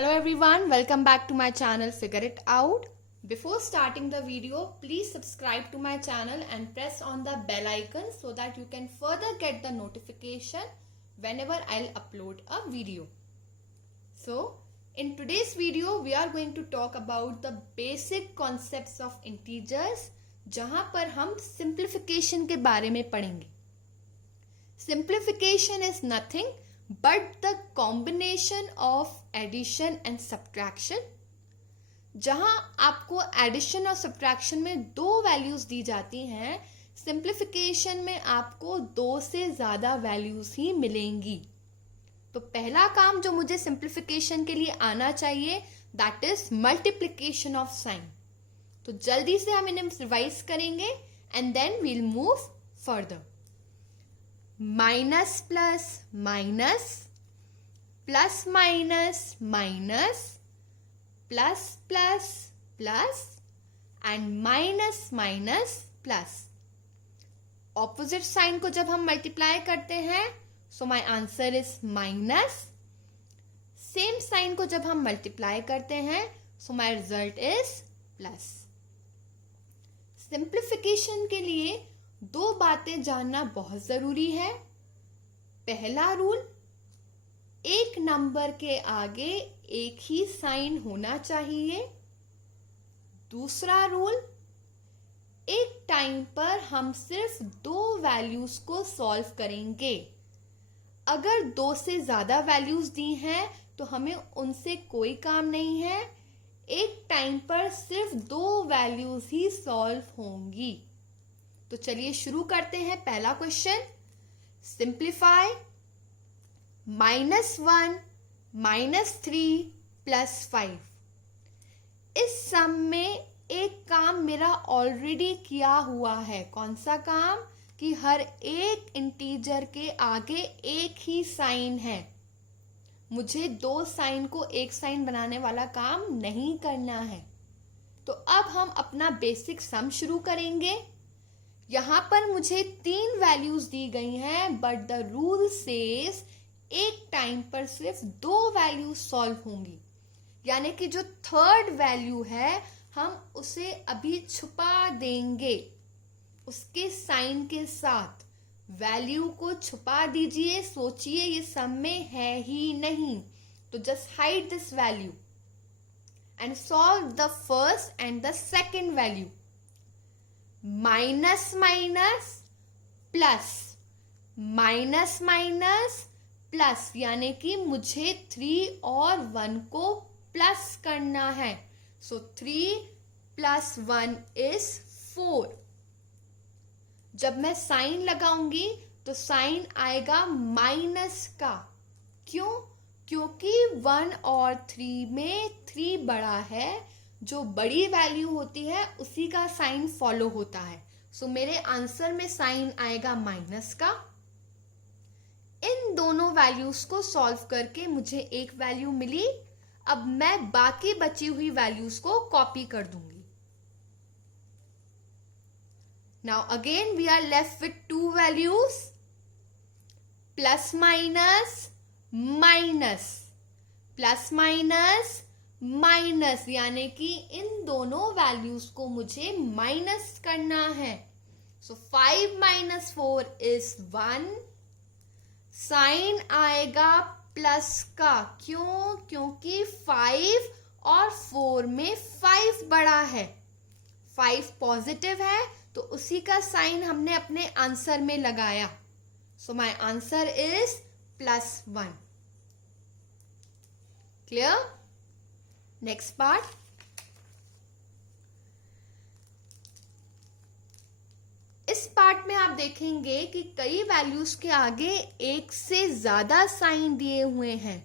Hello everyone, welcome back to my channel Figure It Out. Before starting the video, please subscribe to my channel and press on the bell icon so that you can further get the notification whenever I'll upload a video. So, in today's video, we are going to talk about the basic concepts of integers, जहां पर हम simplification के बारे में पढ़ेंगे. Simplification is nothing but the combination of addition and subtraction. जहां आपको addition और subtraction में दो values दी जाती हैं, simplification में आपको दो से ज़्यादा values ही मिलेंगी. तो पहला काम जो मुझे simplification के लिए आना चाहिए, that is multiplication of sign. तो जल्दी से हम इन्हें रिवाइज करेंगे and then we'll move further. Minus plus minus, plus minus minus, plus plus plus and minus minus plus. Opposite sign को जब हम मल्टीप्लाई करते हैं, so my answer is minus. Same sign को जब हम मल्टीप्लाई करते हैं, so my result is plus. Simplification के लिए दो बातें जानना बहुत जरूरी है. पहला रूल, एक नंबर के आगे एक ही साइन होना चाहिए. दूसरा रूल, एक टाइम पर हम सिर्फ दो वैल्यूज को सॉल्व करेंगे. अगर दो से ज्यादा वैल्यूज दी हैं तो हमें उनसे कोई काम नहीं है. एक टाइम पर सिर्फ दो वैल्यूज ही सॉल्व होंगी. तो चलिए शुरू करते हैं. पहला क्वेश्चन, सिंप्लीफाई -1 -3 +5. इस सम में एक काम मेरा ऑलरेडी किया हुआ है. कौन सा काम? कि हर एक इंटीजर के आगे एक ही साइन है. मुझे दो साइन को एक साइन बनाने वाला काम नहीं करना है. तो अब हम अपना बेसिक सम शुरू करेंगे. यहां पर मुझे 3 वैल्यूज दी गई हैं, बट द रूल सेज एक टाइम पर सिर्फ दो वैल्यूज सॉल्व होंगी. यानी कि जो थर्ड वैल्यू है, हम उसे अभी छुपा देंगे उसके साइन के साथ. वैल्यू को छुपा दीजिए. सोचिए ये सम में है ही नहीं, तो just hide this value and solve the first and the second value. Minus minus plus, minus minus plus, यानी कि मुझे 3 और 1 को प्लस करना है. सो 3 + 1 इज 4. जब मैं साइन लगाऊंगी तो साइन आएगा माइनस का. क्यों? क्योंकि 1 और 3 में 3 बड़ा है. जो बड़ी वैल्यू होती है उसी का साइन फॉलो होता है. सो मेरे आंसर में साइन आएगा माइनस का. इन दोनों वैल्यूज को सॉल्व करके मुझे एक वैल्यू मिली. अब मैं बाकी बची हुई वैल्यूज को कॉपी कर दूंगी. Now again we are left with 2 values, plus minus minus, plus minus minus, यानी कि इन दोनों वैल्यूज को मुझे माइनस करना है. सो 5 - 4 इज 1. साइन आएगा प्लस का. क्यों? क्योंकि 5 और 4 में 5 बड़ा है. 5 पॉजिटिव है तो उसी का साइन हमने अपने आंसर में लगाया. सो my answer is +1. Clear? Next part. इस पार्ट में आप देखेंगे कि कई वैल्यूज के आगे एक से ज्यादा साइन दिए हुए हैं.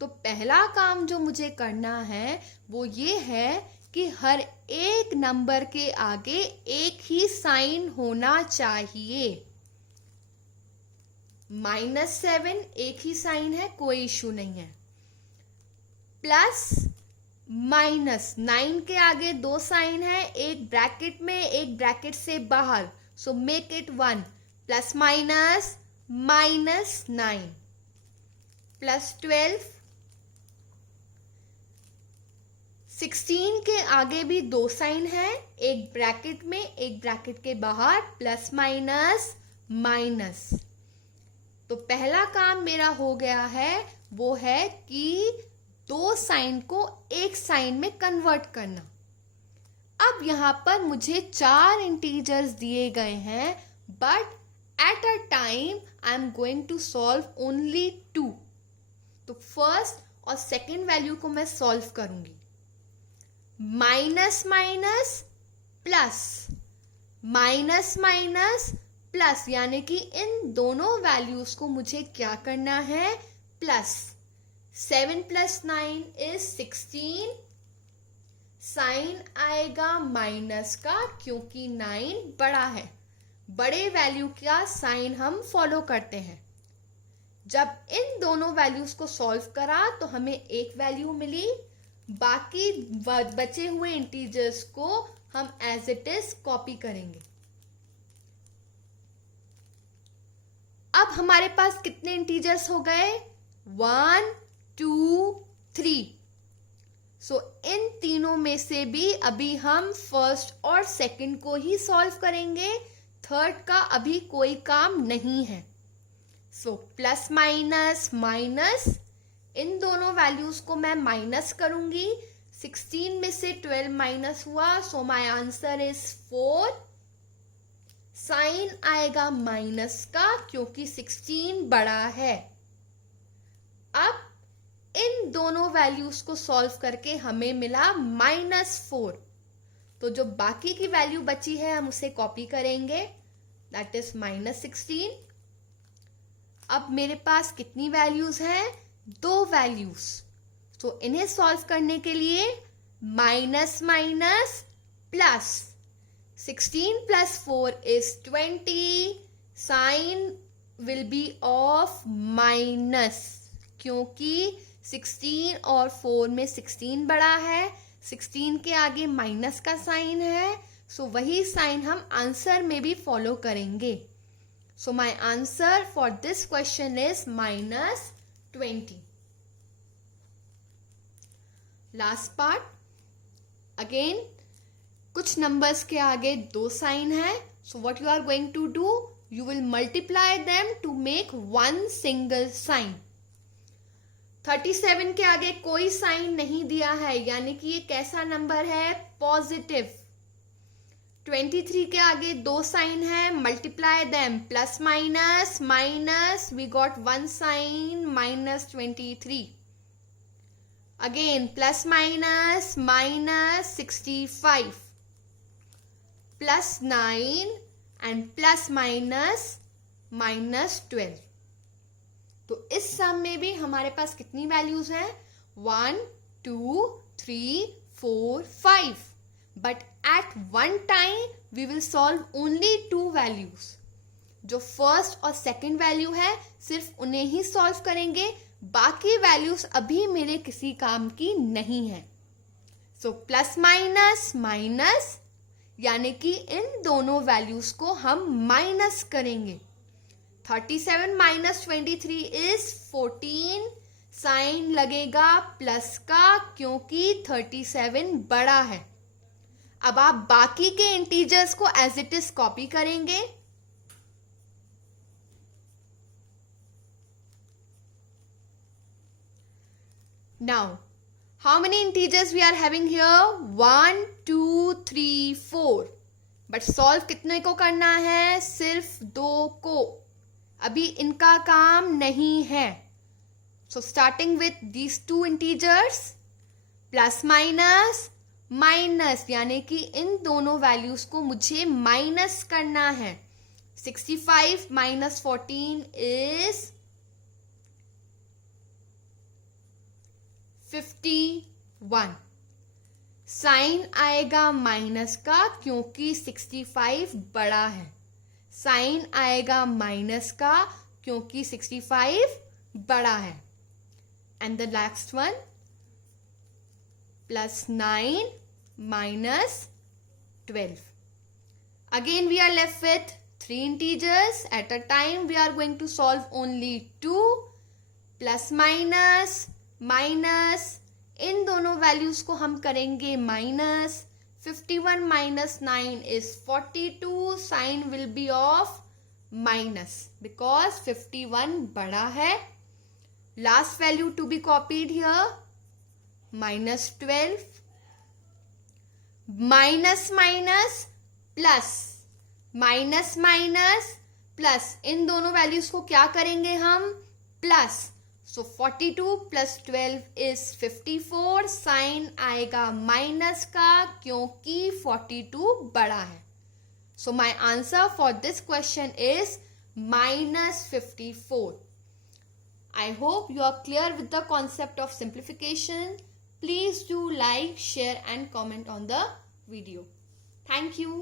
तो पहला काम जो मुझे करना है वो ये है कि हर एक नंबर के आगे एक ही साइन होना चाहिए. -7 एक ही साइन है, कोई इशू नहीं है. प्लस माइनस 9 के आगे दो साइन है, एक ब्रैकेट में एक ब्रैकेट से बाहर. So make it 1. Plus minus -9 +12 16 के आगे भी दो साइन है, एक ब्रैकेट में एक ब्रैकेट के बाहर, प्लस माइनस माइनस। तो पहला काम मेरा हो गया है, वो है कि दो साइन को एक साइन में कन्वर्ट करना। अब यहां पर मुझे 4 इंटीजर्स दिए गए हैं, but at a time I am going to solve only 2। तो फर्स्ट और सेकेंड वैल्यू को मैं सॉल्व करूंगी। Minus minus plus, minus minus plus, यानी कि इन दोनों वैल्यूज को मुझे क्या करना है, प्लस। 7 plus 9 is 16। साइन आएगा माइनस का, क्योंकि 9 बड़ा है। बड़े वैल्यू का साइन हम फॉलो करते हैं। जब इन दोनों वैल्यूज को सॉल्व करा तो हमें एक वैल्यू मिली, बाकी बचे हुए इंटीजर्स को हम एज इट इज कॉपी करेंगे। अब हमारे पास कितने इंटीजर्स हो गए, 1 2 3। सो इन तीनों में से भी अभी हम फर्स्ट और सेकंड को ही सॉल्व करेंगे, थर्ड का अभी कोई काम नहीं है। सो प्लस माइनस माइनस, इन दोनों वैल्यूज को मैं माइनस करूंगी। 16 में से 12 माइनस हुआ, so my answer is 4। Sign आएगा माइनस का, क्योंकि 16 बड़ा है। अब इन दोनों वैल्यूज को सॉल्व करके हमें मिला -4। तो जो बाकी की वैल्यू बची है हम उसे कॉपी करेंगे, दैट इज -16। अब मेरे पास कितनी वैल्यूज हैं, 2 वैल्यूज। तो इन्हें सॉल्व करने के लिए minus minus plus, 16 plus 4 is 20। Sign will be of minus, क्योंकि 16 और 4 में 16 बड़ा है, 16 के आगे माइनस का साइन है, सो वही साइन हम आंसर में भी फॉलो करेंगे। So my answer for this question is -20। Last part, again कुछ नंबर्स के आगे दो साइन है, so what you are going to do, you will multiply them to make one single sign. 37 के आगे कोई साइन नहीं दिया है, यानी कि ये कैसा नंबर है, पॉजिटिव। 23 के आगे दो साइन है, multiply them, plus minus minus, we got one sign, -23। Again plus minus minus 65, plus 9 and plus minus -12। तो इस सम में भी हमारे पास कितनी वैल्यूज हैं, 1 2 3 4 5, but at one time we will solve only 2 values. जो फर्स्ट और सेकंड वैल्यू है सिर्फ उन्हें ही सॉल्व करेंगे, बाकी वैल्यूज अभी मेरे किसी काम की नहीं है। सो प्लस माइनस माइनस, यानी कि इन दोनों वैल्यूज को हम माइनस करेंगे। 37 - 23 इज 14। साइन लगेगा प्लस का, क्योंकि 37 बड़ा है। अब आप बाकी के इंटीजर्स को एज इट इज कॉपी करेंगे। Now how many integers we are having here, 1 2 3 4, but solve कितने को करना है, सिर्फ 2 को। अभी इनका काम नहीं है। So starting with these 2 integers, plus minus minus, यानी कि इन दोनों वैल्यूज को मुझे माइनस करना है। 65 - 14 इज 51। साइन आएगा माइनस का, क्योंकि 65 बड़ा है। साइन आएगा माइनस का, क्योंकि 65 बड़ा है। And the last one, plus 9 - 12. Again we are left with 3 integers. At a time we are going to solve only 2. Plus minus minus, इन दोनों वैल्यूज को हम करेंगे minus. 51 minus 9 is 42. Sign will be of minus because 51 बड़ा है. Last value to be copied here, minus 12. Minus minus plus, minus minus plus, इन दोनों values को क्या करेंगे हम? Plus. So 42 plus 12 is 54. Sign आएगा माइनस का क्योंकि 42 बड़ा है. So my answer for this question is -54. I hope you are clear with the concept of simplification. Please do like, share and comment on the video. Thank you.